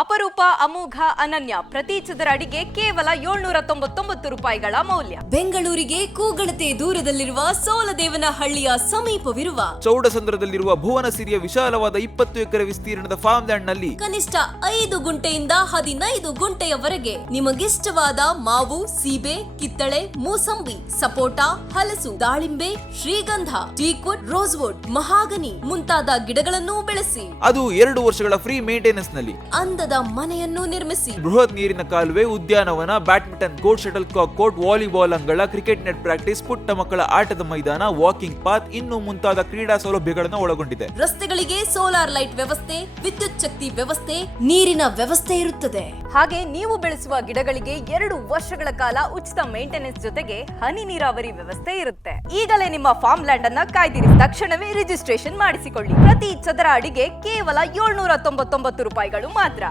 ಅಪರೂಪ ಅಮೋಘ ಅನನ್ಯ ಪ್ರತಿ ಚದರ ಅಡಿಗೆ ಕೇವಲ 799 ರೂಪಾಯಿಗಳ ಮೌಲ್ಯ. ಬೆಂಗಳೂರಿಗೆ ಕೂಗಳತೆ ದೂರದಲ್ಲಿರುವ ಸೋಲದೇವನಹಳ್ಳಿಯ ಸಮೀಪವಿರುವ ಚೌಡಸಂದ್ರದಲ್ಲಿರುವ ಭುವನಸಿರಿಯ ವಿಶಾಲವಾದ 20 ಎಕರೆ ವಿಸ್ತೀರ್ಣದ ಫಾರ್ಮ್ ಲ್ಯಾಂಡ್ ನಲ್ಲಿ ಕನಿಷ್ಠ 5 ಗುಂಟೆಯಿಂದ 15 ಗುಂಟೆಯವರೆಗೆ ನಿಮಗಿಷ್ಟವಾದ ಮಾವು, ಸೀಬೆ, ಕಿತ್ತಳೆ, ಮೂಸಂಬಿ, ಸಪೋಟ, ಹಲಸು, ದಾಳಿಂಬೆ, ಶ್ರೀಗಂಧ, ಟೀಕ್ವುಡ್, ರೋಸ್ವುಡ್, ಮಹಾಗನಿ ಮುಂತಾದ ಗಿಡಗಳನ್ನು ಬೆಳೆಸಿ ಅದು 2 ವರ್ಷಗಳ ಫ್ರೀ ಮೇಂಟೆನೆನ್ಸ್ ನಲ್ಲಿ ಅಂದದ ಮನೆಯನ್ನು ನಿರ್ಮಿಸಿ ಬೃಹತ್ ನೀರಿನ ಕಾಲುವೆ, ಉದ್ಯಾನವನ, badminton court, shuttle cock court, volleyball ಅಂಗಳ, ಕ್ರಿಕೆಟ್ ನೆಟ್ ಪ್ರಾಕ್ಟೀಸ್, ಪುಟ್ಟ ಮಕ್ಕಳ ಆಟದ ಮೈದಾನ, ವಾಕಿಂಗ್ ಪಾತ್ ಇನ್ನು ಮುಂತಾದ ಕ್ರೀಡಾ ಸೌಲಭ್ಯಗಳನ್ನು ಒಳಗೊಂಡಿದೆ. ರಸ್ತೆಗಳಿಗೆ ಸೋಲಾರ್ ಲೈಟ್ ವ್ಯವಸ್ಥೆ, ವಿದ್ಯುತ್ ಶಕ್ತಿ ವ್ಯವಸ್ಥೆ, ನೀರಿನ ವ್ಯವಸ್ಥೆ ಇರುತ್ತದೆ. ಹಾಗೆ ನೀವು ಬೆಳೆಸುವ ಗಿಡಗಳಿಗೆ 2 ವರ್ಷಗಳ ಕಾಲ ಉಚಿತ ಮೇಂಟೆನೆನ್ಸ್ ಜೊತೆಗೆ ಹನಿ ನೀರಾವರಿ ವ್ಯವಸ್ಥೆ ಇರುತ್ತೆ. ಈಗಲೇ ನಿಮ್ಮ ಫಾರ್ಮ್ ಲ್ಯಾಂಡ್ ಅನ್ನ ಕಾಯ್ದಿರಿ. ತಕ್ಷಣವೇ ರಿಜಿಸ್ಟ್ರೇಷನ್ ಮಾಡಿಸಿಕೊಳ್ಳಿ. ಪ್ರತಿ ಚದರ ಅಡಿಗೆ ಕೇವಲ 799 ರೂಪಾಯಿಗಳು ಮಾತ್ರ.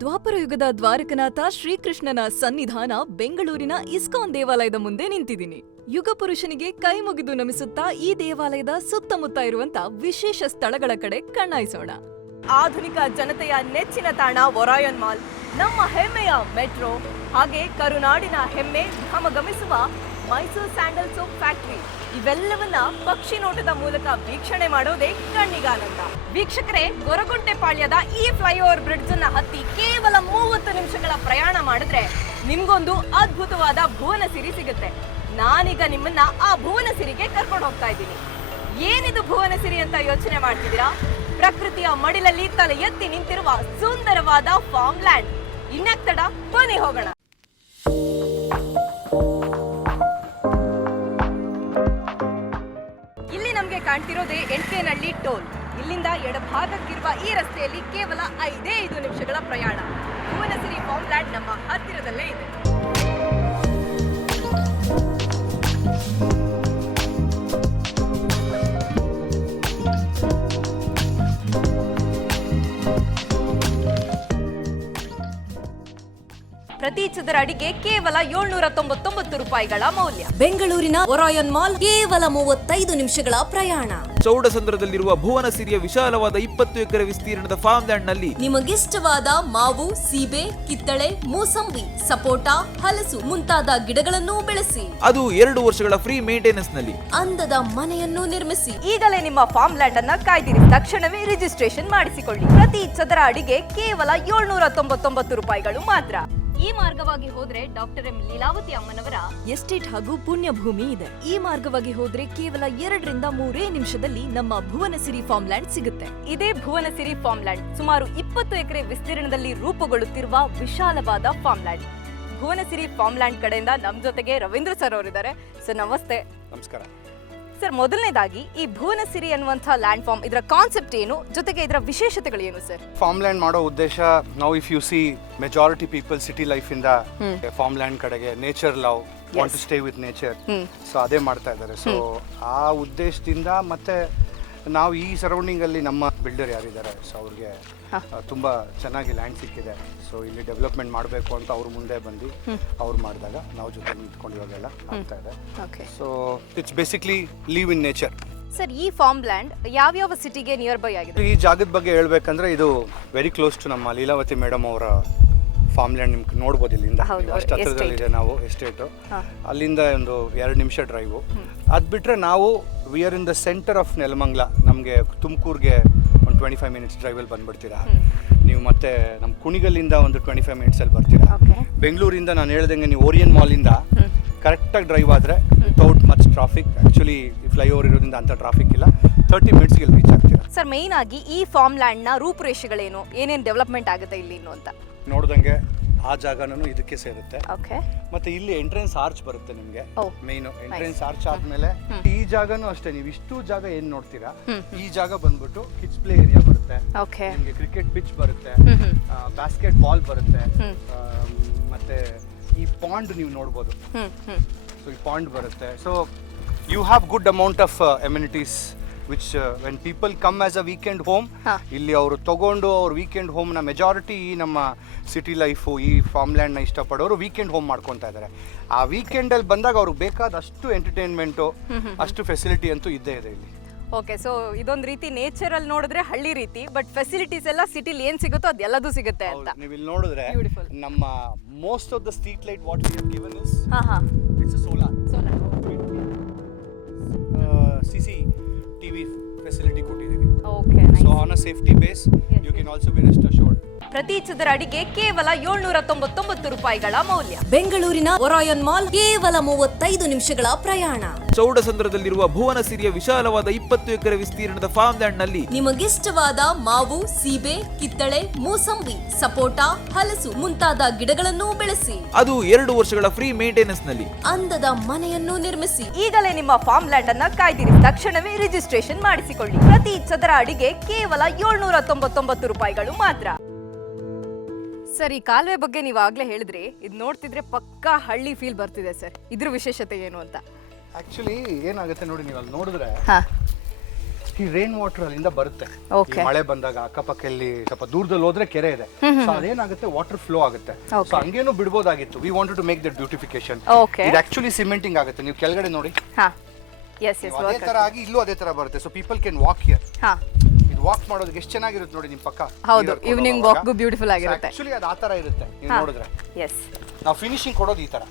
ದ್ವಾಪರ ಯುಗದ ದ್ವಾರಕನಾಥ ಶ್ರೀಕೃಷ್ಣನ ಸನ್ನಿಧಾನ ಬೆಂಗಳೂರಿನ ಇಸ್ಕಾನ್ ದೇವಾಲಯದ ಮುಂದೆ ನಿಂತಿದ್ದೀನಿ. ಯುಗ ಪುರುಷನಿಗೆ ಕೈ ಮುಗಿದು ನಮಿಸುತ್ತಾ ಈ ದೇವಾಲಯದ ಸುತ್ತಮುತ್ತ ಇರುವಂತ ವಿಶೇಷ ಸ್ಥಳಗಳ ಕಡೆ ಕಣ್ಣಾಯಿಸೋಣ. ಆಧುನಿಕ ಜನತೆಯ ನೆಚ್ಚಿನ ತಾಣ ಒರಾಯನ್ ಮಾಲ್, ನಮ್ಮ ಹೆಮ್ಮೆಯ ಮೆಟ್ರೋ, ಹಾಗೆ ಕರುನಾಡಿನ ಹೆಮ್ಮೆ ಘಮಘಮಿಸುವ ಮೈಸೂರು ಸ್ಯಾಂಡಲ್ ಸೋಪ್ ಫ್ಯಾಕ್ಟರಿ ಇವೆಲ್ಲವನ್ನ ಪಕ್ಷಿ ನೋಟದ ಮೂಲಕ ವೀಕ್ಷಣೆ ಮಾಡೋದೇ ಕಣ್ಣಿಗಾನಂದ. ವೀಕ್ಷಕರೇ, ಗೊರಗುಂಟೆಪಾಳ್ಯದ ಈ ಫ್ಲೈಓವರ್ ಬ್ರಿಡ್ಜ್ ಅನ್ನ ಹತ್ತಿ ಕೇವಲ 30 ನಿಮಿಷಗಳ ಪ್ರಯಾಣ ಮಾಡಿದ್ರೆ ನಿಮ್ಗೊಂದು ಅದ್ಭುತವಾದ ಭುವನಸಿರಿ ಸಿಗುತ್ತೆ. ನಾನೀಗ ನಿಮ್ಮನ್ನ ಆ ಭುವನಸಿರಿಗೆ ಕರ್ಕೊಂಡು ಹೋಗ್ತಾ ಇದ್ದೀನಿ. ಏನಿದು ಭುವನಸಿರಿ ಅಂತ ಯೋಚನೆ ಮಾಡ್ತಿದ್ದೀರಾ? ಪ್ರಕೃತಿಯ ಮಡಿಲಲ್ಲಿ ತಲೆ ಎತ್ತಿ ನಿಂತಿರುವ ಸುಂದರವಾದ ಫಾರ್ಮ್ ಲ್ಯಾಂಡ್. ಇನ್ನಕ್ ತಡ, ಬನ್ನಿ ಹೋಗೋಣ. ಇಲ್ಲಿ ನಮ್ಗೆ ಕಾಣ್ತಿರೋದೇ ಎಂಟೇನಹಳ್ಳಿ ಟೋಲ್. ಇಲ್ಲಿಂದ ಎಡಭಾಗಕ್ಕಿರುವ ಈ ರಸ್ತೆಯಲ್ಲಿ ಕೇವಲ 5 ನಿಮಿಷಗಳ ಪ್ರಯಾಣ. ಭುವನಸಿರಿ ಫಾರ್ಮ್ ಲ್ಯಾಂಡ್ ನಮ್ಮ ಹತ್ತಿರದಲ್ಲೇ ಇದೆ. ಪ್ರತಿ ಚದರ ಅಡಿಗೆ ಕೇವಲ 799 ರೂಪಾಯಿಗಳ ಮೌಲ್ಯ. ಬೆಂಗಳೂರಿನ ಒರಾಯನ್ ಮಾಲ್ ಕೇವಲ 35 ನಿಮಿಷಗಳ ಪ್ರಯಾಣ. ಚೌಡಸಂದ್ರದಲ್ಲಿರುವ ಭುವನಸಿರಿಯ ವಿಶಾಲವಾದ 20 ಎಕರೆ ವಿಸ್ತೀರ್ಣದ ಫಾರ್ಮ್ ಲ್ಯಾಂಡ್ ನಲ್ಲಿ ನಿಮಗಿಷ್ಟವಾದ ಮಾವು, ಸೀಬೆ, ಕಿತ್ತಳೆ, ಮೂಸಂಬಿ, ಸಪೋಟ, ಹಲಸು ಮುಂತಾದ ಗಿಡಗಳನ್ನು ಬೆಳೆಸಿ ಅದು 2 ವರ್ಷಗಳ ಫ್ರೀ ಮೇಂಟೆನೆನ್ಸ್ ನಲ್ಲಿ ಅಂದದ ಮನೆಯನ್ನು ನಿರ್ಮಿಸಿ. ಈಗಲೇ ನಿಮ್ಮ ಫಾರ್ಮ್ ಲ್ಯಾಂಡ್ ಅನ್ನ ಕಾಯ್ದಿರಿ. ತಕ್ಷಣವೇ ರಿಜಿಸ್ಟ್ರೇಷನ್ ಮಾಡಿಸಿಕೊಳ್ಳಿ. ಪ್ರತಿ ಚದರ ಅಡಿಗೆ ಕೇವಲ 799 ರೂಪಾಯಿಗಳು ಮಾತ್ರ. ಈ ಮಾರ್ಗವಾಗಿ ಹೋದ್ರೆ ಡಾಕ್ಟರ್ ಎಂ ಲೀಲಾವತಿ ಅಮ್ಮನವರ ಎಸ್ಟೇಟ್ ಹಾಗೂ ಪುಣ್ಯಭೂಮಿ ಇದೆ. ಈ ಮಾರ್ಗವಾಗಿ ಹೋದ್ರೆ ಕೇವಲ 2 ರಿಂದ 3 ನಿಮಿಷದಲ್ಲಿ ನಮ್ಮ ಭುವನಸಿರಿ ಫಾರ್ಮ್ ಲ್ಯಾಂಡ್ ಸಿಗುತ್ತೆ. ಇದೇ ಭುವನಸಿರಿ ಫಾರ್ಮ್ ಲ್ಯಾಂಡ್ ಸುಮಾರು 20 ಎಕರೆ ವಿಸ್ತೀರ್ಣದಲ್ಲಿ ರೂಪುಗೊಳ್ಳುತ್ತಿರುವ ವಿಶಾಲವಾದ ಫಾರ್ಮ್ ಲ್ಯಾಂಡ್. ಭುವನಸಿರಿ ಫಾರ್ಮ್ ಲ್ಯಾಂಡ್ ಕಡೆಯಿಂದ ನಮ್ಮ ಜೊತೆಗೆ ರವೀಂದ್ರ ಸರ್ ಅವರಿದ್ದಾರೆ. ಸರ್ ನಮಸ್ತೆ. ನಮಸ್ಕಾರ ಸರ್, ಮೊದಲನೇದಾಗಿ ಈ ಭುವನಸಿರಿ ಅನ್ನುವಂಥ ಲ್ಯಾಂಡ್ ಫಾರ್ಮ್, ಇದರ ಕಾನ್ಸೆಪ್ಟ್ ಏನು, ಜೊತೆಗೆ ಇದರ ವಿಶೇಷತೆಗಳು ಏನು ಸರ್? ಫಾರ್ಮ್ ಲ್ಯಾಂಡ್ ಮಾಡೋ ಉದ್ದೇಶ, ನಾವು if you see majority people city life ಇಂದ ಫಾರ್ಮ್ ಲ್ಯಾಂಡ್ ಕಡೆಗೆ, nature love, want to stay with nature, so ಅದೇ ಮಾಡ್ತಾ ಇದ್ದಾರೆ. ಸೊ ಆ ಉದ್ದೇಶದಿಂದ ಮತ್ತೆ ನಾವು ಈ ಸರೌಂಡಿಂಗ್ ಅಲ್ಲಿ ನಮ್ಮ ಬಿಲ್ಡರ್ ಯಾರಿದ್ದಾರೆ, ಸೊ ಅವ್ರಿಗೆ ತುಂಬಾ ಚೆನ್ನಾಗಿ ಲ್ಯಾಂಡ್ ಸಿಕ್ಕಿದೆ. ಸೊ ಇಲ್ಲಿ ಡೆವಲಪ್ಮೆಂಟ್ ಮಾಡಬೇಕು ಅಂತ ಅವ್ರು ಮುಂದೆ ಬಂದು ಅವ್ರು ಮಾಡಿದಾಗ ನಾವು ಜೊತೆ ನಿಂತ್ಕೊಂಡು ಇವಾಗೆಲ್ಲ ಆಗ್ತಾ ಇದೆ. So it's basically live in nature. Sir, ಈ ಫಾರ್ಮ್ ಲ್ಯಾಂಡ್ ಯಾವ್ಯಾವ ಸಿಟಿಗೆ ನಿಯರ್ ಬೈ ಆಗಿದೆ? ಈ ಜಾಗದ ಬಗ್ಗೆ ಹೇಳ್ಬೇಕಂದ್ರೆ ಇದು ವೆರಿ ಕ್ಲೋಸ್ ಟು ನಮ್ಮ ಲೀಲಾವತಿ ಮೇಡಮ್ ಅವರ ಫಾರ್ಮ್ ಲ್ಯಾಂಡ್. ನಿಮ್ಗೆ ನೋಡ್ಬೋದು ಇಲ್ಲಿಂದ ಅಷ್ಟು ಹತ್ರದಲ್ಲಿದೆ. ನಾವು ಎಸ್ಟೇಟು ಅಲ್ಲಿಂದ ಒಂದು 2 ನಿಮಿಷ ಡ್ರೈವು. ಅದು ಬಿಟ್ಟರೆ ನಾವು we are in the centre of Nelamangala. ನಮಗೆ ತುಮಕೂರಿಗೆ ಒಂದು 25 ಮಿನಿಟ್ಸ್ ಡ್ರೈವಲ್ಲಿ ಬಂದ್ಬಿಡ್ತೀರಾ ನೀವು. ಮತ್ತೆ ನಮ್ಮ ಕುಣಿಗಲ್ಲಿಂದ ಒಂದು 25 ಮಿನಿಟ್ಸಲ್ಲಿ ಬರ್ತೀರಾ. ಬೆಂಗಳೂರಿಂದ ನಾನು ಹೇಳ್ದಂಗೆ ನೀವು ಓರಿಯನ್ ಮಾಲಿಂದ ಕರೆಕ್ಟಾಗಿ ಡ್ರೈವ್ ಆದರೆ without much traffic, actually flyover ಇರೋದ್ರಿಂದ ಅಂಥ ಟ್ರಾಫಿಕ್ ಇಲ್ಲ, 30 ಮಿನಿಟ್ಸ್ಗೆ ರೀಚ್ ಆಗ್ತೀರಾ. ಸರ್, ಮೇಯ್ನ್ ಆಗಿ ಈ ಫಾರ್ಮ್ ಲ್ಯಾಂಡ್ನ ರೂಪುರೇಷೆಗಳೇನು, ಏನೇನು ಡೆವಲಪ್ಮೆಂಟ್ ಆಗುತ್ತೆ ಇಲ್ಲಿ ಇನ್ನು ಅಂತ? ನೋಡ್ದಂಗೆ ಆ ಜಾಗನೂ ಇದಕ್ಕೆ ಸೇರುತ್ತೆ. ಓಕೆ. ಮತ್ತೆ ಇಲ್ಲಿ ಎಂಟ್ರೆನ್ಸ್ ಆರ್ಚ್ ಬರುತ್ತೆ ನಿಮ್ಗೆ. ಮೇನ್ ಎಂಟ್ರೆನ್ಸ್ ಆರ್ಚ್ ಆದ್ಮೇಲೆ ಈ ಜಾಗನೂ ಅಷ್ಟೇ. ನೀವು ಇಷ್ಟು ಜಾಗ ಏನ್ ನೋಡ್ತೀರಾ, ಈ ಜಾಗ ಬಂದ್ಬಿಟ್ಟು ಕಿಡ್ಸ್ ಪ್ಲೇ ಏರಿಯಾ ಬರುತ್ತೆ. ನಿಮ್ಗೆ ಕ್ರಿಕೆಟ್ ಪಿಚ್ ಬರುತ್ತೆ, ಬಾಸ್ಕೆಟ್ ಬಾಲ್ ಬರುತ್ತೆ, ಮತ್ತೆ ಈ ಪಾಂಡ್ ನೀವು ನೋಡ್ಬೋದು. ಸೊ ಈ ಪಾಂಡ್ ಬರುತ್ತೆ. So you have good amount of amenities which when people come as a weekend home, ಇಲ್ಲಿ ಅವರು ತಗೊಂಡು ಅವ್ರ ವೀಕೆಂಡ್ ಹೋಮ್ನ ಮೆಜಾರಿಟಿ ನಮ್ಮ ಸಿಟಿ ಲೈಫು ಈ ಫಾರ್ಮ್ ಲ್ಯಾಂಡ್ನ ಇಷ್ಟಪಡೋರು ವೀಕೆಂಡ್ ಹೋಮ್ ಮಾಡ್ಕೊತಾ ಇದ್ದಾರೆ. ಆ ವೀಕೆಂಡಲ್ಲಿ ಬಂದಾಗ ಅವ್ರಿಗೆ ಬೇಕಾದ ಅಷ್ಟು ಎಂಟರ್ಟೈನ್ಮೆಂಟು, ಅಷ್ಟು ಫೆಸಿಲಿಟಿ ಅಂತೂ ಇದ್ದೇ ಇದೆ ಇಲ್ಲಿ. ಓಕೆ, ಸೊ ಇದೊಂದು ರೀತಿ ನೇಚರಲ್ಲಿ ನೋಡಿದ್ರೆ ಹಳ್ಳಿ ರೀತಿ, ಬಟ್ ಫೆಸಿಲಿಟೀಸ್ ಎಲ್ಲ ಸಿಟಿಲಿ ಏನ್ ಸಿಗುತ್ತೋ ಅದೆಲ್ಲದೂ ಸಿಗುತ್ತೆ ಅಂತ. ನೀವು ಇಲ್ಲಿ ನೋಡಿದ್ರೆ Beautiful. ನಮ್ಮ most of the street light what we have given is ah it's solar CCTV facility ಕೊಟ್ಟಿದ್ದೀವಿ. Okay, so on a safety base you can also be rest assured. ಪ್ರತಿ ಚದರ ಅಡಿಗೆ ಕೇವಲ 799 ರೂಪಾಯಿಗಳ ಮೌಲ್ಯ. ಬೆಂಗಳೂರಿನ ಒರಾಯನ್ ಮಾಲ್ ಕೇವಲ 35 ನಿಮಿಷಗಳ ಪ್ರಯಾಣ. ಚೌಡಸಂದ್ರದಲ್ಲಿರುವ ಭುವನಸಿರಿಯ ವಿಶಾಲವಾದ 20 ಎಕರೆ ವಿಸ್ತೀರ್ಣದ ಫಾರ್ಮ್ ಲ್ಯಾಂಡ್ ನಲ್ಲಿ ನಿಮಗಿಷ್ಟವಾದ ಮಾವು, ಸೀಬೆ, ಕಿತ್ತಳೆ, ಮೂಸಂಬಿ, ಸಪೋಟ, ಹಲಸು ಮುಂತಾದ ಗಿಡಗಳನ್ನು ಬೆಳೆಸಿ. ಅದು 2 ವರ್ಷಗಳ ಫ್ರೀ ಮೇಂಟೆನೆನ್ಸ್ ನಲ್ಲಿ ಅಂದದ ಮನೆಯನ್ನು ನಿರ್ಮಿಸಿ. ಈಗಲೇ ನಿಮ್ಮ ಫಾರ್ಮ್ ಲ್ಯಾಂಡ್ ಅನ್ನ ಕಾಯ್ದಿರಿ. ತಕ್ಷಣವೇ ರಿಜಿಸ್ಟ್ರೇಷನ್ ಮಾಡಿಸಿಕೊಳ್ಳಿ. ಪ್ರತಿ ಚದರ ಅಡಿಗೆ ಕೇವಲ 799 ರೂಪಾಯಿಗಳು ಮಾತ್ರ. ಸರ್, ಈ ಕಾಲುವೆ ಬಗ್ಗೆ ನೀವು ಆಗ್ಲೇ ಹೇಳಿದ್ರಿ, ಇದು ನೋಡ್ತಿದ್ರೆ ಪಕ್ಕಾ ಹಳ್ಳಿ ಫೀಲ್ ಬರ್ತಿದೆ ಸರ್. ಇದ್ರ ವಿಶೇಷತೆ ಏನು ಅಂತ? ಆಕ್ಚುಲಿ ಏನಾಗುತ್ತೆ ನೋಡಿ, ನೀವು ಅಲ್ಲಿ ನೋಡಿದ್ರೆ ಈ ರೈನ್ ವಾಟರ್ ಅಲ್ಲಿಂದ ಬರುತ್ತೆ. ಈ ಮಳೆ ಬಂದಾಗ ಅಕ್ಕಪಕ್ಕಲ್ಲಿ ಸ್ವಲ್ಪ ದೂರದಲ್ಲಿ ಹೋದ್ರೆ ಕೆರೆ ಇದೆ. ಸೊ ಅದೇನಾಗುತ್ತೆ, ವಾಟರ್ ಫ್ಲೋ ಆಗುತ್ತೆ. ಸೊ ಹಂಗೇನು ಬಿಡ್ಬೋದಾಗಿತ್ತು. We wanted to make that beautification. ಇದು ಆಕ್ಚುಲಿ ಸಿಮೆಂಟಿಂಗ್ ಆಗುತ್ತೆ. ನೀವು ಕೆಳಗಡೆ ನೋಡಿ, ಅದೇ ತರ ಆಗಿ ಇಲ್ಲೂ ಅದೇ ತರ ಬರುತ್ತೆ. So people can walk here. ಇದು ವಾಕ್ ಮಾಡೋದಕ್ಕೆ ಎಷ್ಟು ಚೆನ್ನಾಗಿರುತ್ತೆ ನೋಡಿ ನಿಮ್ಮ ಪಕ್ಕ. ಹೌದು, ಈವ್ನಿಂಗ್ ವಾಕ್ ಬ್ಯೂಟಿಫುಲ್ ಆಗಿರುತ್ತೆ. ಆಕ್ಚುಲಿ ಅದು ಆ ತರ ಇರುತ್ತೆ. ನೀವು ನೋಡಿದ್ರೆ ನಾವು ಫಿನಿಶಿಂಗ್ ಕೊಡೋದು ಈ ತರ.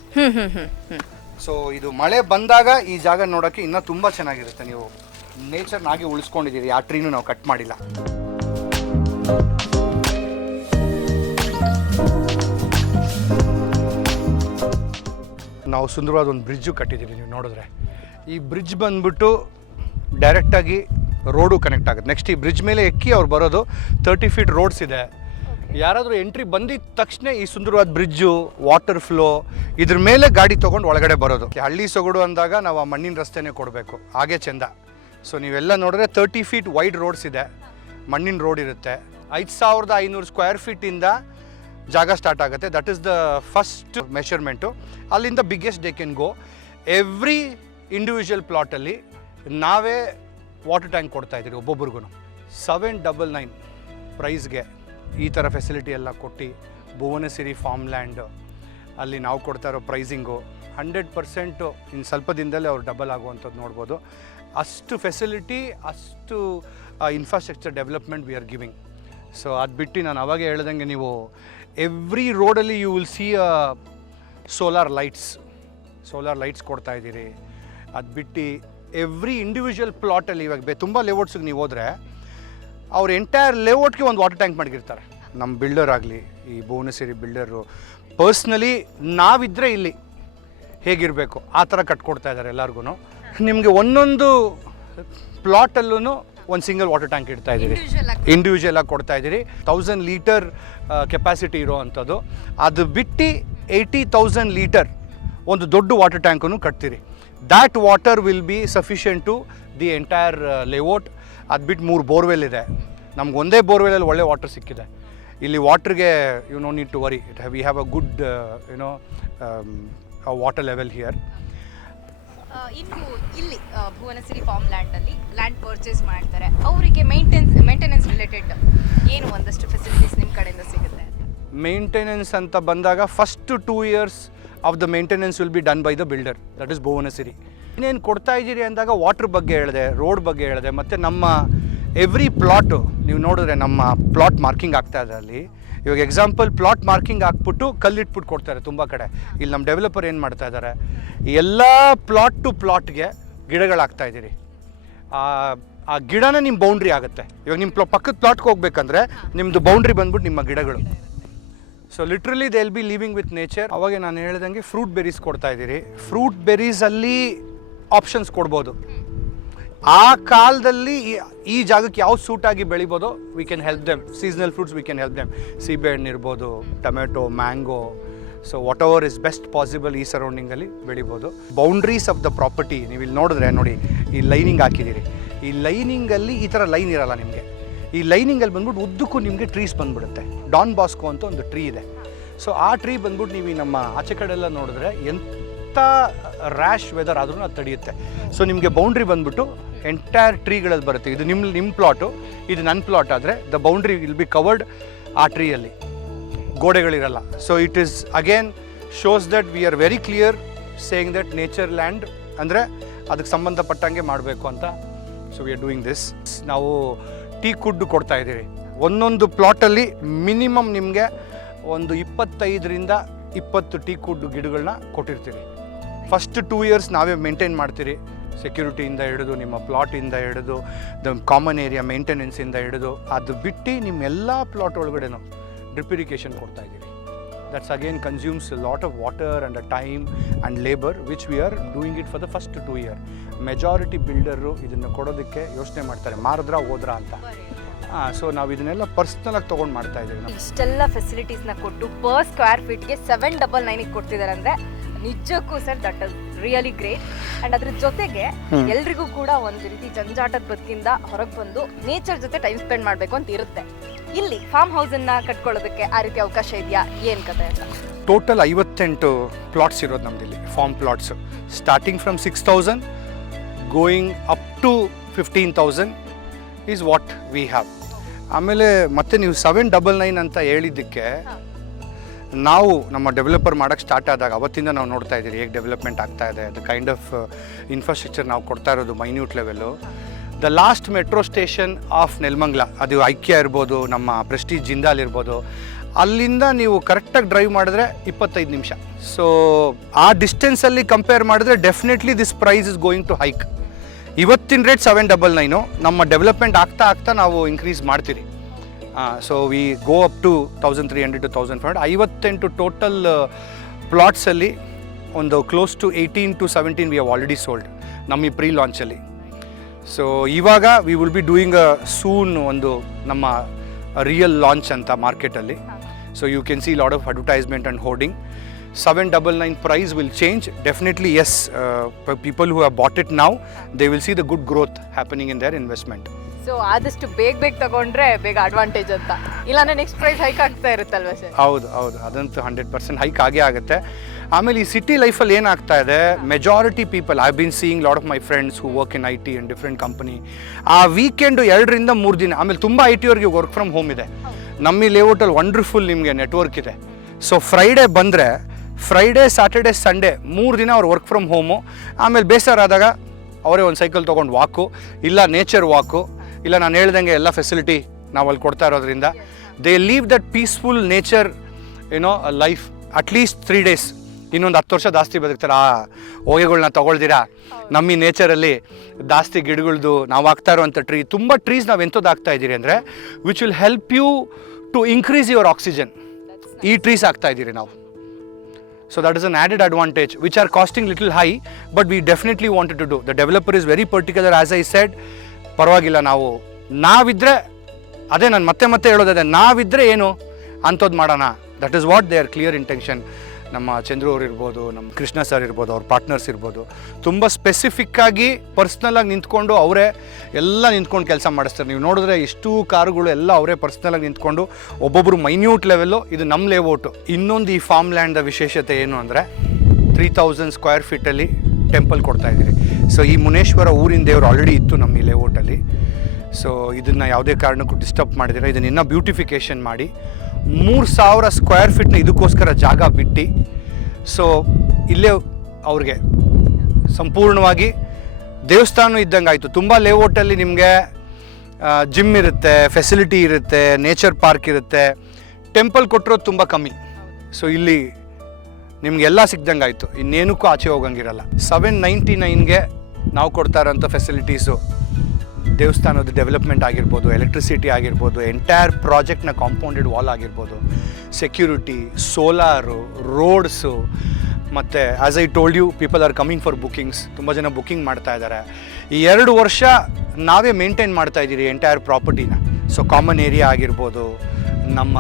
ಸೊ ಇದು ಮಳೆ ಬಂದಾಗ ಈ ಜಾಗ ನೋಡಕ್ಕೆ ಇನ್ನೂ ತುಂಬಾ ಚೆನ್ನಾಗಿರುತ್ತೆ. ನೀವು ನೇಚರ್ನಾಗೆ ಉಳಿಸ್ಕೊಂಡಿದ್ದೀರಿ. ಆ ಟ್ರೀನು ನಾವು ಕಟ್ ಮಾಡಿಲ್ಲ. ನಾವು ಸುಂದರವಾದ ಒಂದು ಬ್ರಿಡ್ಜು ಕಟ್ಟಿದ್ದೀವಿ. ನೀವು ನೋಡಿದ್ರೆ ಈ ಬ್ರಿಡ್ಜ್ ಬಂದ್ಬಿಟ್ಟು ಡೈರೆಕ್ಟಾಗಿ ರೋಡು ಕನೆಕ್ಟ್ ಆಗುತ್ತೆ. ನೆಕ್ಸ್ಟ್ ಈ ಬ್ರಿಡ್ಜ್ ಮೇಲೆ ಎಕ್ಕಿ ಅವ್ರು ಬರೋದು 30 ಫೀಟ್ ರೋಡ್ಸ್ ಇದೆ. ಯಾರಾದರೂ ಎಂಟ್ರಿ ಬಂದಿದ್ದ ತಕ್ಷಣ ಈ ಸುಂದರವಾದ ಬ್ರಿಡ್ಜು, ವಾಟರ್ ಫ್ಲೋ, ಇದ್ರ ಮೇಲೆ ಗಾಡಿ ತೊಗೊಂಡು ಒಳಗಡೆ ಬರೋದು. ಹಳ್ಳಿ ಸೊಗಡು ಅಂದಾಗ ನಾವು ಆ ಮಣ್ಣಿನ ರಸ್ತೆನೇ ಕೊಡಬೇಕು, ಹಾಗೆ ಚೆಂದ. ಸೊ ನೀವೆಲ್ಲ ನೋಡಿದ್ರೆ 30 ಫೀಟ್ ವೈಡ್ ರೋಡ್ಸ್ ಇದೆ, ಮಣ್ಣಿನ ರೋಡ್ ಇರುತ್ತೆ. 5500 ಸ್ಕ್ವೇರ್ ಫೀಟಿಂದ ಜಾಗ ಸ್ಟಾರ್ಟ್ ಆಗುತ್ತೆ. That is the first measurement. ಅಲ್ಲಿಂದ biggest they can go. Every individual ಪ್ಲಾಟಲ್ಲಿ ನಾವೇ ವಾಟರ್ ಟ್ಯಾಂಕ್ ಕೊಡ್ತಾ ಇದ್ದೀರಿ ಒಬ್ಬೊಬ್ರಿಗೂ. 799 ಪ್ರೈಸ್ಗೆ ಈ ಥರ ಫೆಸಿಲಿಟಿ ಎಲ್ಲ ಕೊಟ್ಟು ಭುವನಸಿರಿ ಫಾರ್ಮ್ ಲ್ಯಾಂಡ್ ಅಲ್ಲಿ ನಾವು ಕೊಡ್ತಾ ಇರೋ ಪ್ರೈಸಿಂಗು 100% ಇನ್ನು ಸ್ವಲ್ಪ ದಿನದಲ್ಲೇ ಅವ್ರು ಡಬಲ್ ಆಗುವಂಥದ್ದು ನೋಡ್ಬೋದು. ಅಷ್ಟು ಫೆಸಿಲಿಟಿ, ಅಷ್ಟು infrastructure development we are giving. So ಅದು ಬಿಟ್ಟು ನಾನು ಅವಾಗೇ ಹೇಳ್ದಂಗೆ ನೀವು ಎವ್ರಿ ರೋಡಲ್ಲಿ you will see solar lights ಕೊಡ್ತಾ ಇದ್ದೀರಿ. ಅದು ಬಿಟ್ಟು ಎವ್ರಿ ಇಂಡಿವಿಜುವಲ್ ಪ್ಲಾಟಲ್ಲಿ ಇವಾಗ ತುಂಬ ಲೇಔಟ್ಸಿಗೆ ನೀವು ಹೋದರೆ ಅವ್ರ ಎಂಟೈರ್ ಲೇಔಟ್ಗೆ ಒಂದು ವಾಟರ್ ಟ್ಯಾಂಕ್ ಮಾಡಿರ್ತಾರೆ. ನಮ್ಮ ಬಿಲ್ಡರ್ ಆಗಲಿ, ಈ ಭುವನಸಿರಿ ಬಿಲ್ಡರು ಪರ್ಸ್ನಲಿ ನಾವಿದ್ದರೆ ಇಲ್ಲಿ ಹೇಗಿರಬೇಕು ಆ ಥರ ಕಟ್ಕೊಡ್ತಾ ಇದ್ದಾರೆ ಎಲ್ಲರಿಗೂ. ನಿಮಗೆ ಒಂದೊಂದು ಪ್ಲಾಟಲ್ಲೂ ಒಂದು ಸಿಂಗಲ್ ವಾಟರ್ ಟ್ಯಾಂಕ್ ಇಡ್ತಾ ಇದ್ದೀರಿ, ಇಂಡಿವಿಜುವಲ್ ಆಗಿ ಕೊಡ್ತಾ ಇದ್ದೀರಿ. 1000 ಲೀಟರ್ ಕೆಪಾಸಿಟಿ ಇರೋ ಅಂಥದ್ದು. ಅದು ಬಿಟ್ಟು 80,000 ಲೀಟರ್ ಒಂದು ದೊಡ್ಡ ವಾಟರ್ ಟ್ಯಾಂಕನ್ನು ಕಟ್ತೀರಿ. That water will be sufficient to the entire layout. ಅದು ಬಿಟ್ಟು 3 ಬೋರ್ವೆಲ್ ಇದೆ. ನಮ್ಗೆ ಒಂದೇ ಬೋರ್ವೆಲಲ್ಲಿ ಒಳ್ಳೆ ವಾಟರ್ ಸಿಕ್ಕಿದೆ. ಇಲ್ಲಿ ವಾಟರ್ಗೆ you no need to worry. We have a good water level here. ಇನ್ನು ಇಲ್ಲಿ ಭುವನಸಿರಿ ಫಾರ್ಮ್ ಲ್ಯಾಂಡಲ್ಲಿ ಲ್ಯಾಂಡ್ ಪರ್ಚೇಸ್ ಮಾಡ್ತಾರೆ, ಅವರಿಗೆ ಮೇಂಟೆನೆನ್ಸ್ ರಿಲೇಟೆಡ್ ಏನು ಒಂದಷ್ಟು ಫೆಸಿಲಿಟೀಸ್ ನಿಮ್ಮ ಕಡೆಯಿಂದ ಸಿಗುತ್ತೆ? ಮೇಂಟೆನೆನ್ಸ್ ಅಂತ ಬಂದಾಗ first 2 years of the maintenance will be done by the builder. That is Bhuvanasiri. ಇನ್ನೇನು ಕೊಡ್ತಾ ಇದ್ದೀರಿ ಅಂದಾಗ ವಾಟರ್ ಬಗ್ಗೆ ಹೇಳಿದೆ, ರೋಡ್ ಬಗ್ಗೆ ಹೇಳಿದೆ, ಮತ್ತು ನಮ್ಮ ಎವ್ರಿ ಪ್ಲಾಟು ನೀವು ನೋಡಿದ್ರೆ ನಮ್ಮ ಪ್ಲಾಟ್ ಮಾರ್ಕಿಂಗ್ ಆಗ್ತಾ ಇದೆ ಅಲ್ಲಿ. ಇವಾಗ ಎಕ್ಸಾಂಪಲ್ ಪ್ಲಾಟ್ ಮಾರ್ಕಿಂಗ್ ಹಾಕ್ಬಿಟ್ಟು ಕಲ್ಲಿಟ್ಬಿಟ್ಟು ಕೊಡ್ತಾರೆ ತುಂಬ ಕಡೆ. ಇಲ್ಲಿ ನಮ್ಮ ಡೆವಲಪರ್ ಏನು ಮಾಡ್ತಾ ಇದ್ದಾರೆ, ಎಲ್ಲ ಪ್ಲಾಟ್ ಟು ಪ್ಲಾಟ್ಗೆ ಗಿಡಗಳಾಗ್ತಾ ಇದ್ದೀರಿ. ಆ ಗಿಡನೇ ನಿಮ್ಮ ಬೌಂಡ್ರಿ ಆಗುತ್ತೆ. ಇವಾಗ ನಿಮ್ಮ ಪಕ್ಕದ ಪ್ಲಾಟ್ಗೆ ಹೋಗ್ಬೇಕಂದ್ರೆ ನಿಮ್ಮದು ಬೌಂಡ್ರಿ ಬಂದ್ಬಿಟ್ಟು ನಿಮ್ಮ ಗಿಡಗಳು. So literally they will be living with nature. ಅವಾಗೆ ನಾನು ಹೇಳ್ದಂಗೆ ಫ್ರೂಟ್ ಬೆರೀಸ್ ಕೊಡ್ತಾ ಇದ್ದೀರಿ. ಫ್ರೂಟ್ ಬೆರೀಸಲ್ಲಿ ಆಪ್ಷನ್ಸ್ ಕೊಡ್ಬೋದು. ಆ ಕಾಲದಲ್ಲಿ ಈ ಜಾಗಕ್ಕೆ ಯಾವ ಸೂಟಾಗಿ ಬೆಳಿಬೋದು, we can help them. Seasonal fruits we can help them. ಸೀಬೆ ಹಣ್ಣು ಇರ್ಬೋದು, tomato, mango. So what ever is best possible ಈ ಸರೌಂಡಿಂಗಲ್ಲಿ ಬೆಳಿಬೋದು. ಬೌಂಡ್ರೀಸ್ ಆಫ್ ದ ಪ್ರಾಪರ್ಟಿ ನೀವು ಇಲ್ಲಿ ನೋಡಿದ್ರೆ ನೋಡಿ, ಈ ಲೈನಿಂಗ್ ಹಾಕಿದ್ದೀರಿ. ಈ ಲೈನಿಂಗಲ್ಲಿ ಈ ಥರ ಲೈನ್ ಇರಲ್ಲ ನಿಮಗೆ. ಈ ಲೈನಿಂಗಲ್ಲಿ ಬಂದ್ಬಿಟ್ಟು ಉದ್ದಕ್ಕೂ ನಿಮಗೆ ಟ್ರೀಸ್ ಬಂದ್ಬಿಡುತ್ತೆ. ಡಾನ್ ಬಾಸ್ಕೋ ಅಂತ ಒಂದು ಟ್ರೀ ಇದೆ. ಸೊ ಆ ಟ್ರೀ ಬಂದ್ಬಿಟ್ಟು ನೀವು ನಮ್ಮ ಆಚೆ ಕಡೆ ಎಲ್ಲ ನೋಡಿದ್ರೆ ಎಂಥ ರ್ಯಾಶ್ ವೆದರ್ ಆದ್ರೂ ಅದು ತಡೆಯುತ್ತೆ. ಸೊ ನಿಮಗೆ ಬೌಂಡ್ರಿ ಬಂದ್ಬಿಟ್ಟು ಎಂಟೈರ್ ಟ್ರೀಗಳಲ್ಲಿ ಬರುತ್ತೆ. ಇದು ನಿಮ್ಮ ಪ್ಲಾಟು, ಇದು ನನ್ನ ಪ್ಲಾಟ್ ಆದರೆ the boundary will be covered ಆ ಟ್ರೀಯಲ್ಲಿ. ಗೋಡೆಗಳಿರಲ್ಲ. So it is again shows that we are very clear saying that nature land ಅಂದರೆ ಅದಕ್ಕೆ ಸಂಬಂಧಪಟ್ಟಂಗೆ ಮಾಡಬೇಕು ಅಂತ so we are doing this. ನಾವು ಟೀ ಕುಡ್ ಕೊಡ್ತಾ ಇದ್ದೀವಿ. ಒಂದೊಂದು ಪ್ಲಾಟಲ್ಲಿ ಮಿನಿಮಮ್ ನಿಮಗೆ ಒಂದು 25ರಿಂದ 20 ಟೀ ಕುಡ್ ಗಿಡಗಳನ್ನ ಕೊಟ್ಟಿರ್ತೀರಿ. ಫಸ್ಟ್ 2 years ನಾವೇ ಮೇಂಟೈನ್ ಮಾಡ್ತೀರಿ, ಸೆಕ್ಯೂರಿಟಿಯಿಂದ ಹಿಡಿದು ನಿಮ್ಮ ಪ್ಲಾಟಿಂದ ಹಿಡಿದು ದ ಕಾಮನ್ ಏರಿಯಾ ಮೇಂಟೆನೆನ್ಸಿಂದ ಹಿಡಿದು. ಅದು ಬಿಟ್ಟು ನಿಮ್ಮ ಎಲ್ಲ ಪ್ಲಾಟ್ ಒಳಗಡೆನೂ ಡ್ರಿಪ್ ಇರಿಗೇಷನ್ ಕೊಡ್ತಾ ಇದ್ದೀವಿ. That's again consumes lot of water and time and labour which we are doing it for the first 2 year. Majority builder ಇದನ್ನು ಕೊಡೋದಕ್ಕೆ ಯೋಚನೆ ಮಾಡ್ತಾರೆ, ಮಾರಿದ್ರಾ ಹೋದ್ರಾ ಅಂತ. ಸೊ ನಾವು ಇದನ್ನೆಲ್ಲ ಪರ್ಸ್ನಲಾಗಿ ತೊಗೊಂಡು ಮಾಡ್ತಾ ಇದ್ದೀವಿ. ಇಷ್ಟೆಲ್ಲ ಫೆಸಿಲಿಟೀಸ್ನ ಕೊಟ್ಟು ಪರ್ ಸ್ಕ್ವೇರ್ ಫೀಟ್ಗೆ 799 ಕೊಡ್ತಿದ್ದಾರೆ ಅಂದರೆ ನಿಜಕ್ಕೂ sir that is really great. And ಅದ್ರ ಜೊತೆಗೆ ಎಲ್ರಿಗೂ ಕೂಡ ಒಂದು ರೀತಿ ಜಂಜಾಟದ ಬದುಕಿಂದ ಹೊರಗೆ ಬಂದು ನೇಚರ್ ಜೊತೆ ಟೈಮ್ ಸ್ಪೆಂಡ್ ಮಾಡಬೇಕು ಅಂತ ಇರುತ್ತೆ. ಇಲ್ಲಿ ಫಾರ್ಮ್ ಹೌಸನ್ನು ಕಟ್ಕೊಳ್ಳೋದಕ್ಕೆ ಆ ರೀತಿ ಅವಕಾಶ ಇದೆಯಾ, ಏನು ಕತೆ ಅಂತ? ಟೋಟಲ್ 58 ಪ್ಲಾಟ್ಸ್ ಇರೋದು ನಮ್ಮದಿಲ್ಲಿ, farm plots, starting from 6,000 going up to 15,000 is what we have. ಆಮೇಲೆ ಮತ್ತೆ ನೀವು 799 ಅಂತ ಹೇಳಿದ್ದಕ್ಕೆ ನಾವು ನಮ್ಮ ಡೆವಲಪರ್ ಮಾಡೋಕ್ಕೆ ಸ್ಟಾರ್ಟ್ ಆದಾಗ ಅವತ್ತಿಂದ ನಾವು ನೋಡ್ತಾ ಇದ್ದೀರಿ ಹೇಗೆ ಡೆವಲಪ್ಮೆಂಟ್ ಆಗ್ತಾ ಇದೆ, ದ ಕೈಂಡ್ ಆಫ್ ಇನ್ಫ್ರಾಸ್ಟ್ರಕ್ಚರ್ ನಾವು ಕೊಡ್ತಾ ಇರೋದು minute level. The last metro station of Nelamangala, ಅದು ಐಕ್ಯ ಇರ್ಬೋದು, ನಮ್ಮ ಪ್ರೆಸ್ಟೀಜ್ ಜಿಂದಾಲ್ ಇರ್ಬೋದು, ಅಲ್ಲಿಂದ ನೀವು ಕರೆಕ್ಟಾಗಿ ಡ್ರೈವ್ ಮಾಡಿದ್ರೆ 25 ನಿಮಿಷ. ಸೊ ಆ ಡಿಸ್ಟೆನ್ಸಲ್ಲಿ ಕಂಪೇರ್ ಮಾಡಿದ್ರೆ definitely this price is going to hike. ಇವತ್ತಿನ ರೇಟ್ 799, ನಮ್ಮ ಡೆವಲಪ್ಮೆಂಟ್ ಆಗ್ತಾ ಆಗ್ತಾ ನಾವು ಇನ್ಕ್ರೀಸ್ ಮಾಡ್ತೀರಿ. So we go up to 1,300 to 1,500. 58 total ಪ್ಲಾಟ್ಸಲ್ಲಿ ಒಂದು close to 18 to 17 we have already sold ನಮ್ಮ ಈ ಪ್ರೀ ಲಾಂಚಲ್ಲಿ. ಸೊ ಇವಾಗ we will be doing soon ಒಂದು ನಮ್ಮ ರಿಯಲ್ ಲಾಂಚ್ ಅಂತ ಮಾರ್ಕೆಟಲ್ಲಿ. So you can see lot of advertisement and hoarding. 799 price will change. Definitely yes, people who have bought it now, they will see the good growth happening in their investment. So ಆದಷ್ಟು ಬೇಗ ತಗೊಂಡ್ರೆ ಬೇಗ advantage ಅಂತ, ಇಲ್ಲಾಂದ್ರೆ next price hike ಆಗ್ತಾ ಇರುತ್ತಲ್ವ sir? ಹೌದು, ಅದಂತೂ 100% ಹೈಕ್ ಆಗೇ ಆಗುತ್ತೆ. ಆಮೇಲೆ ಈ ಸಿಟಿ ಲೈಫಲ್ಲಿ ಏನಾಗ್ತಾ ಇದೆ, majority people I been seeing lot of my friends who work in IT and different company, ಆ ವೀಕೆಂಡು 2 ರಿಂದ 3 ದಿನ, ಆಮೇಲೆ ತುಂಬ IT ಅವ್ರಿಗೆ ವರ್ಕ್ ಫ್ರಮ್ ಹೋಮ್ ಇದೆ. ನಮ್ಮ ಈ ಲೇಔಟಲ್ಲಿ ವಂಡರ್ಫುಲ್ ನಿಮಗೆ ನೆಟ್ವರ್ಕ್ ಇದೆ. ಸೊ ಫ್ರೈಡೇ ಬಂದರೆ ಫ್ರೈಡೇ, ಸ್ಯಾಟರ್ಡೇ, ಸಂಡೇ 3 ದಿನ ಅವ್ರು ವರ್ಕ್ ಫ್ರಮ್ ಹೋಮು. ಆಮೇಲೆ ಬೇಸರಾದಾಗ ಅವರೇ ಒಂದು ಸೈಕಲ್ ತೊಗೊಂಡು ವಾಕು, ಇಲ್ಲ ನೇಚರ್ ವಾಕು, ಇಲ್ಲ ನಾನು ಹೇಳ್ದಂಗೆ ಎಲ್ಲ ಫೆಸಿಲಿಟಿ ನಾವು ಅಲ್ಲಿ ಕೊಡ್ತಾ ಇರೋದ್ರಿಂದ they leave that peaceful nature life at least 3 days. ಇನ್ನೊಂದು 10 ವರ್ಷ ಜಾಸ್ತಿ ಬದುಕ್ತಾರೆ. ಆ ಹೊಗೆಗಳ್ನ ತೊಗೊಳ್ದಿರಾ ನಮ್ಮ ಈ ನೇಚರಲ್ಲಿ ಜಾಸ್ತಿ ಗಿಡಗಳ್ದು ನಾವು ಆಗ್ತಾ ಇರೋವಂಥ ತುಂಬ ಟ್ರೀಸ್ ನಾವು ಎಂಥದ್ದು ಆಗ್ತಾ ಇದ್ದೀರಿ ಅಂದರೆ which will help you to increase your oxygen. ಈ ಟ್ರೀಸ್ ಆಗ್ತಾ ಇದ್ದೀರಿ ನಾವು. So that is an added advantage which are costing little high, but we definitely wanted to do. The developer is very particular, as I said. ಪರವಾಗಿಲ್ಲ, ನಾವಿದ್ರೆ ಅದೇ ನಾನು ಮತ್ತೆ ಹೇಳೋದದೆ, ನಾವಿದ್ರೆ ಏನು ಅಂಥದ್ದು ಮಾಡೋಣ. That is what they are clear intention. ನಮ್ಮ ಚಂದ್ರು ಅವ್ರು ಇರ್ಬೋದು, ನಮ್ಮ ಕೃಷ್ಣ ಸರ್ ಇರ್ಬೋದು, ಅವ್ರ ಪಾರ್ಟ್ನರ್ಸ್ ಇರ್ಬೋದು, ತುಂಬ ಸ್ಪೆಸಿಫಿಕ್ಕಾಗಿ ಪರ್ಸ್ನಲಾಗಿ ನಿಂತ್ಕೊಂಡು ಅವರೇ ಎಲ್ಲ ನಿಂತ್ಕೊಂಡು ಕೆಲಸ ಮಾಡಿಸ್ತಾರೆ. ನೀವು ನೋಡಿದ್ರೆ ಇಷ್ಟು ಕಾರುಗಳು ಎಲ್ಲ ಅವರೇ ಪರ್ಸ್ನಲಾಗಿ ನಿಂತ್ಕೊಂಡು ಒಬ್ಬೊಬ್ಬರು ಮೈನ್ಯೂಟ್ ಲೆವೆಲ್ಲು. ಇದು ನಮ್ಮ ಲೇಔಟು. ಇನ್ನೊಂದು ಈ ಫಾರ್ಮ್ ಲ್ಯಾಂಡ್ದ ವಿಶೇಷತೆ ಏನು ಅಂದರೆ 3,000 ಸ್ಕ್ವೇರ್ ಫೀಟಲ್ಲಿ ಟೆಂಪಲ್ ಕೊಡ್ತಾಯಿದ್ದೀರಿ. ಸೊ ಈ ಮುನೇಶ್ವರ ಊರಿನ ದೇವರು ಆಲ್ರೆಡಿ ಇತ್ತು ನಮ್ಮ ಈ ಲೇಔಟಲ್ಲಿ. ಸೊ ಇದನ್ನು ಯಾವುದೇ ಕಾರಣಕ್ಕೂ ಡಿಸ್ಟರ್ಬ್ ಮಾಡಿದಿರ, ಇದನ್ನು ಇನ್ನೂ ಬ್ಯೂಟಿಫಿಕೇಷನ್ ಮಾಡಿ 3,000 ಸ್ಕ್ವೇರ್ ಫೀಟ್ನ ಇದಕ್ಕೋಸ್ಕರ ಜಾಗ ಬಿಟ್ಟು, ಸೊ ಇಲ್ಲೇ ಅವ್ರಿಗೆ ಸಂಪೂರ್ಣವಾಗಿ ದೇವಸ್ಥಾನ ಇದ್ದಂಗೆ ಆಯಿತು. ತುಂಬ ಲೇಔಟಲ್ಲಿ ನಿಮಗೆ ಜಿಮ್ ಇರುತ್ತೆ, ಫೆಸಿಲಿಟಿ ಇರುತ್ತೆ, ನೇಚರ್ ಪಾರ್ಕ್ ಇರುತ್ತೆ, ಟೆಂಪಲ್ ಕೊಟ್ಟಿರೋದು ತುಂಬ ಕಮ್ಮಿ. ಸೊ ಇಲ್ಲಿ ನಿಮಗೆಲ್ಲ ಸಿಗ್ದಂಗೆ ಆಯಿತು, ಇನ್ನೇನಕ್ಕೂ ಆಚೆ ಹೋಗಂಗಿರಲ್ಲ. 799ಗೆ ನಾವು ಕೊಡ್ತಾ ಇರೋಂಥ ಫೆಸಿಲಿಟೀಸು ದೇವಸ್ಥಾನದ ಡೆವಲಪ್ಮೆಂಟ್ ಆಗಿರ್ಬೋದು, ಎಲೆಕ್ಟ್ರಿಸಿಟಿ ಆಗಿರ್ಬೋದು, ಎಂಟೈರ್ ಪ್ರಾಜೆಕ್ಟ್ನ ಕಾಂಪೌಂಡೆಡ್ ವಾಲ್ ಆಗಿರ್ಬೋದು, ಸೆಕ್ಯೂರಿಟಿ, ಸೋಲಾರು, ರೋಡ್ಸು, ಮತ್ತು as I told you people are coming for bookings. ತುಂಬ ಜನ ಬುಕಿಂಗ್ ಮಾಡ್ತಾ ಇದ್ದಾರೆ. ಈ 2 ವರ್ಷ ನಾವೇ ಮೇಂಟೈನ್ ಮಾಡ್ತಾ ಇದ್ದೀರಿ ಎಂಟೈರ್ ಪ್ರಾಪರ್ಟಿನ. ಸೊ ಕಾಮನ್ ಏರಿಯಾ ಆಗಿರ್ಬೋದು, ನಮ್ಮ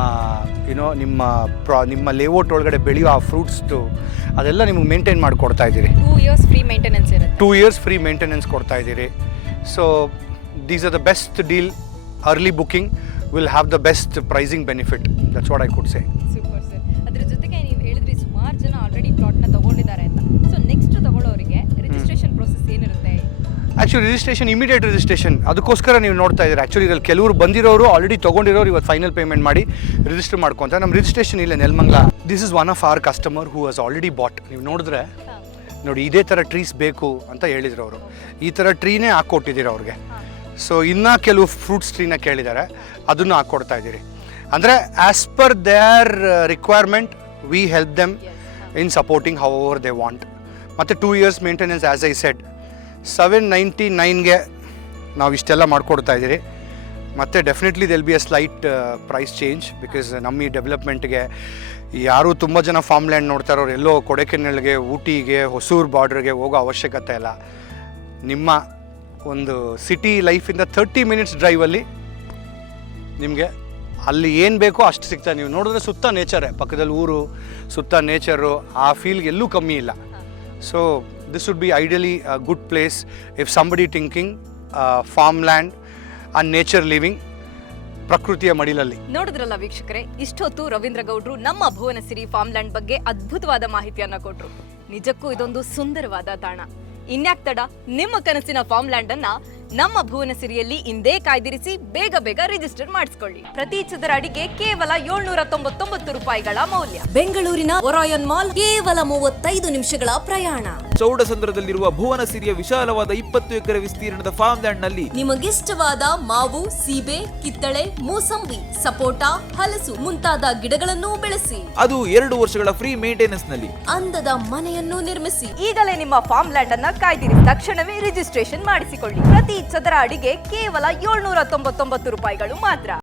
ನಿಮ್ಮ ಲೇಔಟ್ ಒಳಗಡೆ ಬೆಳೆಯೋ ಆ ಫ್ರೂಟ್ಸ್ದು ಅದೆಲ್ಲ ನಿಮಗೆ ಮೇಂಟೈನ್ ಮಾಡಿಕೊಡ್ತಾ ಇದ್ದೀರಿ. 2 years ಫ್ರೀ ಮೇಂಟೆನೆನ್ಸ್ ಇರುತ್ತೆ. 2 years ಫ್ರೀ ಮೇಂಟೆನೆನ್ಸ್ ಕೊಡ್ತಾ ಇದ್ದೀರಿ. So these are the best deal. Early booking will have the best pricing benefit. That's what I could say. Super sir. ಅದ್ರ ಜೊತೆಗೆ ನೀವು ಹೇಳಿದ್ರಿ ಸುಮಾರು ಜನ ಆಲ್ರೆಡಿ ಪ್ಲಾಟ್ನ ತಗೊಂಡಿದ್ದಾರೆ ಅಂತ. ಸೊ ನೆಕ್ಸ್ಟ್ ತಗೊಳ್ಳೋರಿಗೆ ರಿಜಿಸ್ಟ್ರೇಷನ್ ಪ್ರೋಸೆಸ್ ಏನಿರುತ್ತೆ? ಆ್ಯಕ್ಚುಲಿ ರಿಜಿಸ್ಟ್ರೇಷನ್, ಇಮಿಡಿಯೇಟ್ ರಿಜಿಸ್ಟ್ರೇಷನ್, ಅದಕ್ಕೋಸ್ಕರ ನೀವು ನೋಡ್ತಾ ಇದ್ದೀರಿ. ಆ್ಯಕ್ಚುಲಿ ಇದರಲ್ಲಿ ಕೆಲವರು ಬಂದಿರೋರು ಆಲ್ರೆಡಿ ತೊಗೊಂಡಿರೋರು ಇವತ್ತು ಫೈನಲ್ ಪೇಮೆಂಟ್ ಮಾಡಿ ರಿಜಿಸ್ಟರ್ ಮಾಡ್ಕೊತಾರೆ. ನಮ್ಮ ರಿಜಿಸ್ಟ್ರೇಷನ್ ಇಲ್ಲ Nelamangala. This is one of our customer who has already bot. ನೀವು ನೋಡಿದ್ರೆ ನೋಡಿ, ಇದೇ ಥರ ಟ್ರೀಸ್ ಬೇಕು ಅಂತ ಹೇಳಿದ್ರು ಅವರು. ಈ ಥರ ಟ್ರೀನೇ ಹಾಕ್ಕೊಟ್ಟಿದ್ದೀರ ಅವ್ರಿಗೆ. ಸೊ ಇನ್ನೂ ಕೆಲವು ಫ್ರೂಟ್ಸ್ ಟ್ರೀನ ಕೇಳಿದ್ದಾರೆ, ಅದನ್ನು ಹಾಕ್ಕೊಡ್ತಾ ಇದ್ದೀರಿ. ಅಂದರೆ as per their requirement we help them in supporting however they want. ಮತ್ತು 2 years maintenance as I said 799ಗೆ ನಾವು ಇಷ್ಟೆಲ್ಲ ಮಾಡಿಕೊಡ್ತಾ ಇದ್ದೀರಿ. ಮತ್ತು definitely there'll be a slight price change, because ನಮ್ಮ ಈ ಡೆವಲಪ್ಮೆಂಟ್ಗೆ ಯಾರೂ ತುಂಬ ಜನ ಫಾರ್ಮ್ ಲ್ಯಾಂಡ್ ನೋಡ್ತಾ ಇರೋರು ಎಲ್ಲೋ ಕೊಡೈಕೆನಾಲ್ಗೆ, ಊಟಿಗೆ, ಹೊಸೂರು ಬಾರ್ಡ್ರಿಗೆ ಹೋಗೋ ಅವಶ್ಯಕತೆ ಇಲ್ಲ. ನಿಮ್ಮ ಒಂದು ಸಿಟಿ ಲೈಫಿಂದ 30 minutes ಡ್ರೈವಲ್ಲಿ ನಿಮಗೆ ಅಲ್ಲಿ ಏನು ಬೇಕೋ ಅಷ್ಟು ಸಿಗ್ತದೆ. ನೀವು ನೋಡಿದ್ರೆ ಸುತ್ತ ನೇಚರೇ, ಪಕ್ಕದಲ್ಲಿ ಊರು, ಸುತ್ತ ನೇಚರು, ಆ ಫೀಲ್ಗೆ ಎಲ್ಲೂ ಕಮ್ಮಿ ಇಲ್ಲ. So this would be ideally a good place if somebody thinking farm land and nature living, ಪ್ರಕೃತಿಯ ಮಡಿಲಲ್ಲಿ. ನೋಡಿದ್ರಲ್ಲ ವೀಕ್ಷಕರೇ, ಇಷ್ಟೊತ್ತು ರವೀಂದ್ರ ಗೌಡ್ರು ನಮ್ಮ ಭುವನಸಿರಿ ಫಾರ್ಮ್ ಲ್ಯಾಂಡ್ ಬಗ್ಗೆ ಅದ್ಭುತವಾದ ಮಾಹಿತಿಯನ್ನ ಕೊಟ್ರು. ನಿಜಕ್ಕೂ ಇದೊಂದು ಸುಂದರವಾದ ತಾಣ. ಇನ್ಯಾಕ್ ತಡ, ನಿಮ್ಮ ಕನಸಿನ ಫಾರ್ಮ್ ಲ್ಯಾಂಡ್ ಅನ್ನ ನಮ್ಮ ಭುವನಸಿರಿಯಲ್ಲಿ ಇಂದೇ ಕಾಯ್ದಿರಿಸಿ ಬೇಗ ಬೇಗ ರಿಜಿಸ್ಟರ್ ಮಾಡಿಸ್ಕೊಳ್ಳಿ. ಪ್ರತಿ ಚದರ ಅಡಿಗೆ ಕೇವಲ 799 ರೂಪಾಯಿಗಳ ಮೌಲ್ಯ. ಬೆಂಗಳೂರಿನ ಒರಾಯನ್ ಮಾಲ್ ಕೇವಲ 35 ನಿಮಿಷಗಳ ಪ್ರಯಾಣ. ಚೌಡಸಂದ್ರದಲ್ಲಿರುವ ಭುವನಸಿರಿಯ ವಿಶಾಲವಾದ 20 ಎಕರೆ ವಿಸ್ತೀರ್ಣದ ಫಾರ್ಮ್ ಲ್ಯಾಂಡ್ ನಲ್ಲಿ ನಿಮಗಿಷ್ಟವಾದ ಮಾವು, ಸೀಬೆ, ಕಿತ್ತಳೆ, ಮೂಸಂಬಿ, ಸಪೋಟ, ಹಲಸು ಮುಂತಾದ ಗಿಡಗಳನ್ನು ಬೆಳೆಸಿ. ಅದು 2 ವರ್ಷಗಳ ಫ್ರೀ ಮೇಂಟೆನೆನ್ಸ್ ನಲ್ಲಿ ಅಂದದ ಮನೆಯನ್ನು ನಿರ್ಮಿಸಿ. ಈಗಲೇ ನಿಮ್ಮ ಫಾರ್ಮ್ ಲ್ಯಾಂಡ್ ಅನ್ನ ಕಾಯ್ದಿರಿಸಿ ತಕ್ಷಣವೇ ರಿಜಿಸ್ಟ್ರೇಷನ್ ಮಾಡಿಸಿಕೊಳ್ಳಿ. ಪ್ರತಿ ಚದರ ಅಡಿಗೆ ಕೇವಲ 799 ರೂಪಾಯಿಗಳು ಮಾತ್ರ.